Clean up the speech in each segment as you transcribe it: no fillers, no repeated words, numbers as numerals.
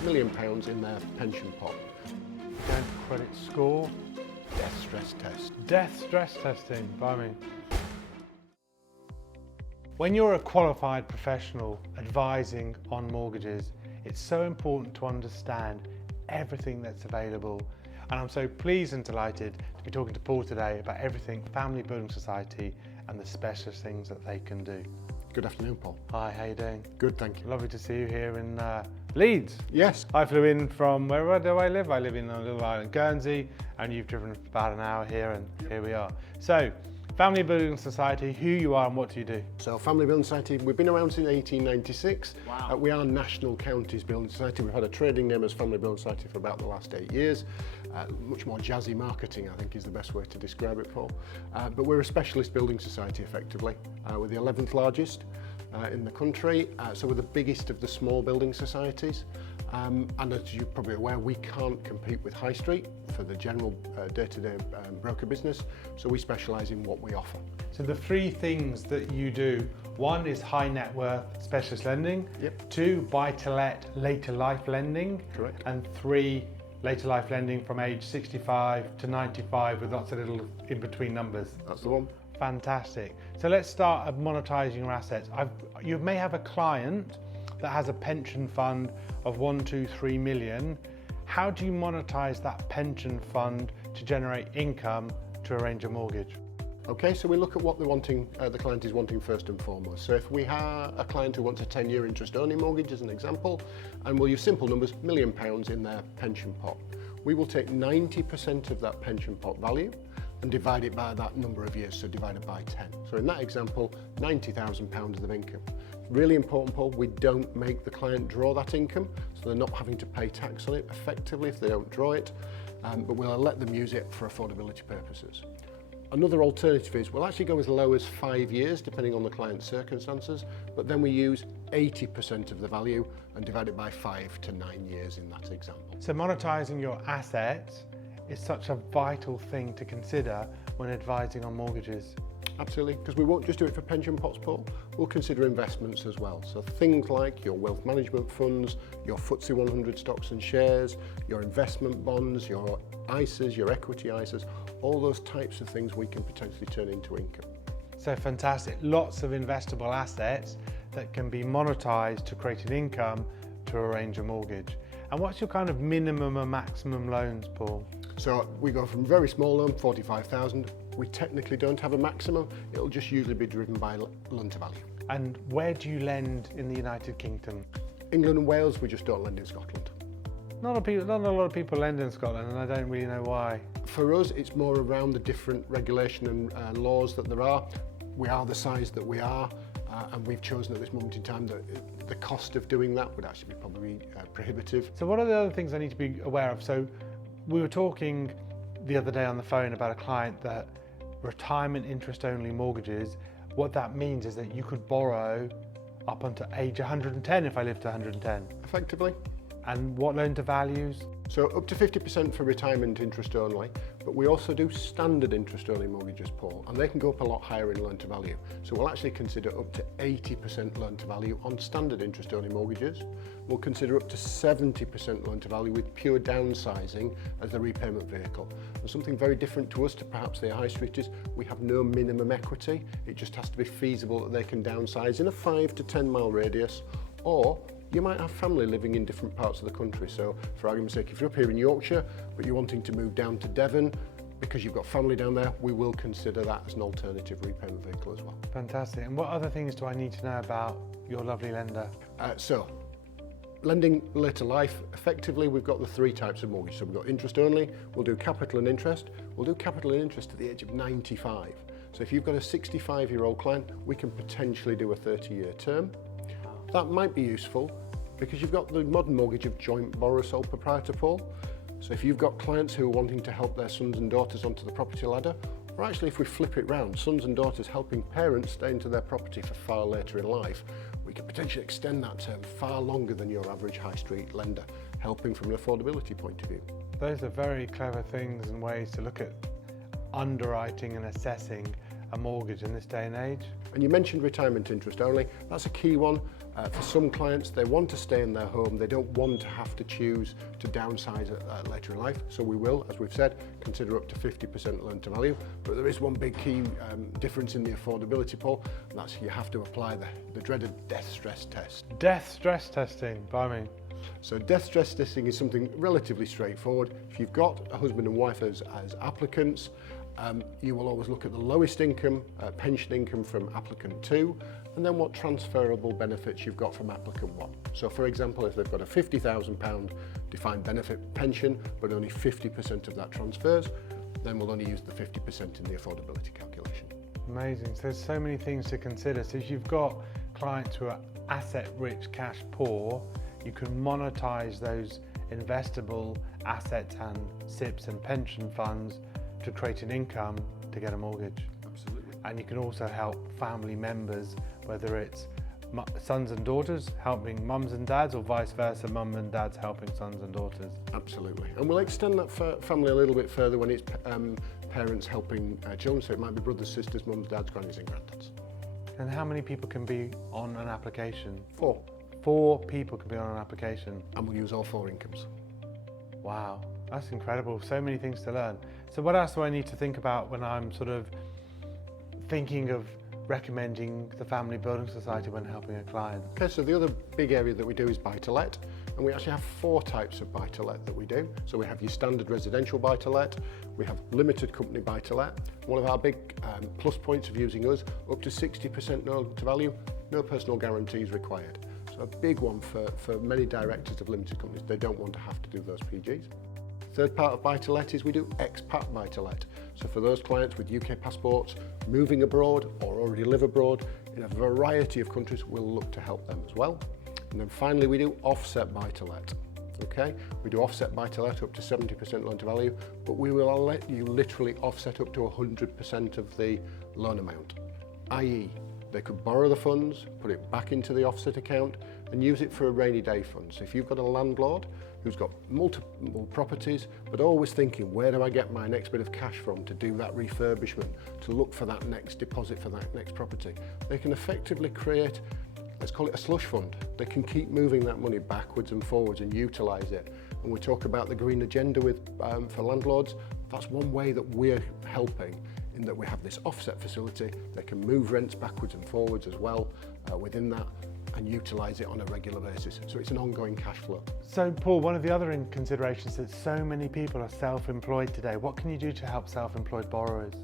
£1 million in their pension pot. Going for credit score. Death stress test. Death stress testing, blimey. When you're a qualified professional advising on mortgages, it's so important to understand everything that's available. And I'm so pleased and delighted to be talking to Paul today about everything Family Building Society and the specialist things that they can do. Good afternoon, Paul. Hi, how you doing? Good, thank you. Lovely to see you here in Leeds. Yes. I flew in from, where do I live? I live in a little island, Guernsey, and you've driven about an hour here, and here we are. So, Family Building Society, who you are and what do you do? So Family Building Society, we've been around since 1896. Wow. We are National Counties Building Society. We've had a trading name as Family Building Society for about the last 8 years. Much more jazzy marketing, I think, is the best way to describe it, Paul. But we're a specialist building society, effectively. We're the 11th largest in the country, so we're the biggest of the small building societies. And as you're probably aware, we can't compete with High Street for the general day-to-day broker business, so we specialise in what we offer. So the three things that you do, one is high net worth specialist lending, Yep. 2 buy-to-let later life lending, Correct. and 3 later life lending from age 65 to 95 with lots of little in-between numbers. That's the one. Fantastic. So let's start at monetising your assets. You may have a client that has a pension fund of 1, 2, 3 million. How do you monetise that pension fund to generate income to arrange a mortgage? Okay, so we look at what they're wanting, the client is wanting first and foremost. So if we have a client who wants a 10-year interest-only mortgage as an example, and we'll use simple numbers, £1 million in their pension pot, we will take 90% of that pension pot value and divide it by that number of years, so divided by 10. So in that example, £90,000 of income. Really important, Paul, we don't make the client draw that income, so they're not having to pay tax on it effectively if they don't draw it, but we'll let them use it for affordability purposes. Another alternative is we'll actually go as low as 5 years, depending on the client's circumstances, but then we use 80% of the value and divide it by 5 to 9 years in that example. So monetising your assets is such a vital thing to consider when advising on mortgages. Absolutely, because we won't just do it for pension pots, Paul. We'll consider investments as well. So things like your wealth management funds, your FTSE 100 stocks and shares, your investment bonds, your ISAs, your equity ISAs, all those types of things we can potentially turn into income. So fantastic, lots of investable assets that can be monetised to create an income to arrange a mortgage. And what's your kind of minimum and maximum loans, Paul? So we go from very small loan, 45,000. We technically don't have a maximum. It'll just usually be driven by loan to value. And where do you lend in the United Kingdom? England and Wales, we just don't lend in Scotland. Not a lot of people lend in Scotland, and I don't really know why. For us, it's more around the different regulation and laws that there are. We are the size that we are, and we've chosen at this moment in time that the cost of doing that would actually be probably prohibitive. So what are the other things I need to be aware of? So we were talking the other day on the phone about a client that retirement interest only mortgages, what that means is that you could borrow up until age 110 if I live to 110. Effectively. And what loan to values? So up to 50% for retirement interest only, but we also do standard interest only mortgages, Paul, and they can go up a lot higher in loan to value. So we'll actually consider up to 80% loan to value on standard interest only mortgages. We'll consider up to 70% loan to value with pure downsizing as the repayment vehicle. And something very different to us to perhaps the high street is we have no minimum equity. It just has to be feasible that they can downsize in a 5 to 10 mile radius, or you might have family living in different parts of the country. So for argument's sake, if you're up here in Yorkshire, but you're wanting to move down to Devon because you've got family down there, we will consider that as an alternative repayment vehicle as well. Fantastic. And what other things do I need to know about your lovely lender? So lending later life, effectively we've got the 3 types of mortgage. So we've got interest only, we'll do capital and interest. We'll do capital and interest at the age of 95. So if you've got a 65-year-old client, we can potentially do a 30-year term. That might be useful because you've got the modern mortgage of joint borrower sole proprietor, Paul. So if you've got clients who are wanting to help their sons and daughters onto the property ladder, or actually if we flip it round, sons and daughters helping parents stay into their property for far later in life, we could potentially extend that term far longer than your average high street lender, helping from an affordability point of view. Those are very clever things and ways to look at underwriting and assessing a mortgage in this day and age. And you mentioned retirement interest only. That's a key one. For some clients, they want to stay in their home. They don't want to have to choose to downsize later in life. So we will, as we've said, consider up to 50% loan to value. But there is one big key difference in the affordability poll, and that's you have to apply the dreaded death stress test. Death stress testing, by me. So death stress testing is something relatively straightforward. If you've got a husband and wife as applicants, you will always look at the lowest income, pension income from applicant 2, and then what transferable benefits you've got from applicant 1. So for example, if they've got a £50,000 defined benefit pension, but only 50% of that transfers, then we'll only use the 50% in the affordability calculation. Amazing. So there's so many things to consider. So if you've got clients who are asset rich, cash poor, you can monetize those investable assets and SIPs and pension funds to create an income to get a mortgage. Absolutely. And you can also help family members, whether it's sons and daughters helping mums and dads, or vice versa, mum and dads helping sons and daughters. Absolutely. And we'll extend that family a little bit further when it's parents helping children. So it might be brothers, sisters, mums, dads, grannies and granddads. And how many people can be on an application? 4. 4 people can be on an application. And we'll use all 4 incomes. Wow, that's incredible. So many things to learn. So what else do I need to think about when I'm sort of thinking of recommending the Family Building Society when helping a client? Okay, so the other big area that we do is buy-to-let, and we actually have 4 types of buy-to-let that we do. So we have your standard residential buy-to-let, we have limited company buy-to-let. One of our big plus points of using us, up to 60% loan to value, no personal guarantees required. So a big one for many directors of limited companies. They don't want to have to do those PGs. Third part of buy-to-let is we do expat buy-to-let. So for those clients with UK passports, moving abroad or already live abroad in a variety of countries, we'll look to help them as well. And then finally we do offset buy-to-let. Okay, we do offset buy-to-let up to 70% loan to value, but we will let you literally offset up to 100% of the loan amount, i.e. they could borrow the funds, put it back into the offset account and use it for a rainy day fund. So if you've got a landlord who's got multiple properties, but always thinking, where do I get my next bit of cash from to do that refurbishment, to look for that next deposit for that next property, they can effectively create, let's call it a slush fund. They can keep moving that money backwards and forwards and utilise it. And we talk about the green agenda for landlords. That's one way that we're helping, in that we have this offset facility. They can move rents backwards and forwards as well within that, and utilise it on a regular basis. So it's an ongoing cash flow. So Paul, one of the other considerations is that so many people are self-employed today. What can you do to help self-employed borrowers?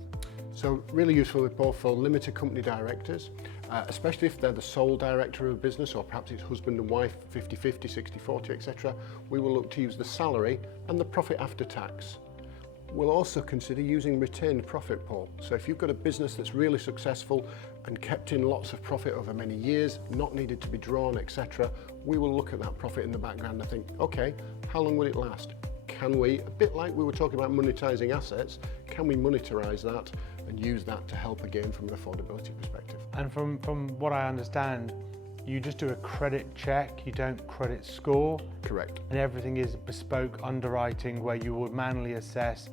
So really useful with both for limited company directors, especially if they're the sole director of a business, or perhaps it's husband and wife, 50-50, 60-40, etc. We will look to use the salary and the profit after tax. We'll also consider using retained profit pool. So if you've got a business that's really successful and kept in lots of profit over many years, not needed to be drawn, etc., we will look at that profit in the background and think, okay, how long will it last? Can we, a bit like we were talking about monetizing assets, can we monetize that and use that to help again from an affordability perspective? And from what I understand, you just do a credit check, you don't credit score. Correct. And everything is bespoke underwriting, where you would manually assess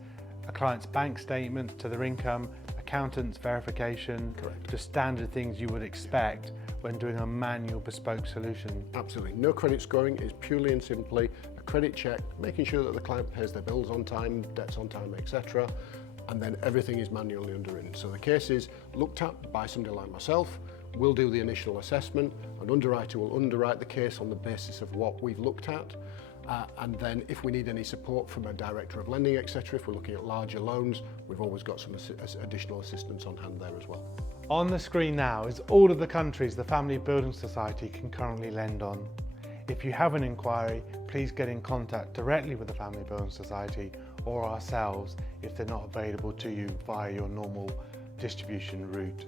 a client's bank statement to their income, accountant's verification. Correct. Just standard things you would expect when doing a manual bespoke solution. Absolutely. No credit scoring, is purely and simply a credit check, making sure that the client pays their bills on time, debts on time, etc. And then everything is manually underwritten. So the case is looked at by somebody like myself. We'll do the initial assessment, an underwriter will underwrite the case on the basis of what we've looked at. And then if we need any support from a director of lending, etc., if we're looking at larger loans, we've always got some additional assistance on hand there as well. On the screen now is all of the countries the Family Building Society can currently lend on. If you have an inquiry, please get in contact directly with the Family Building Society or ourselves if they're not available to you via your normal distribution route.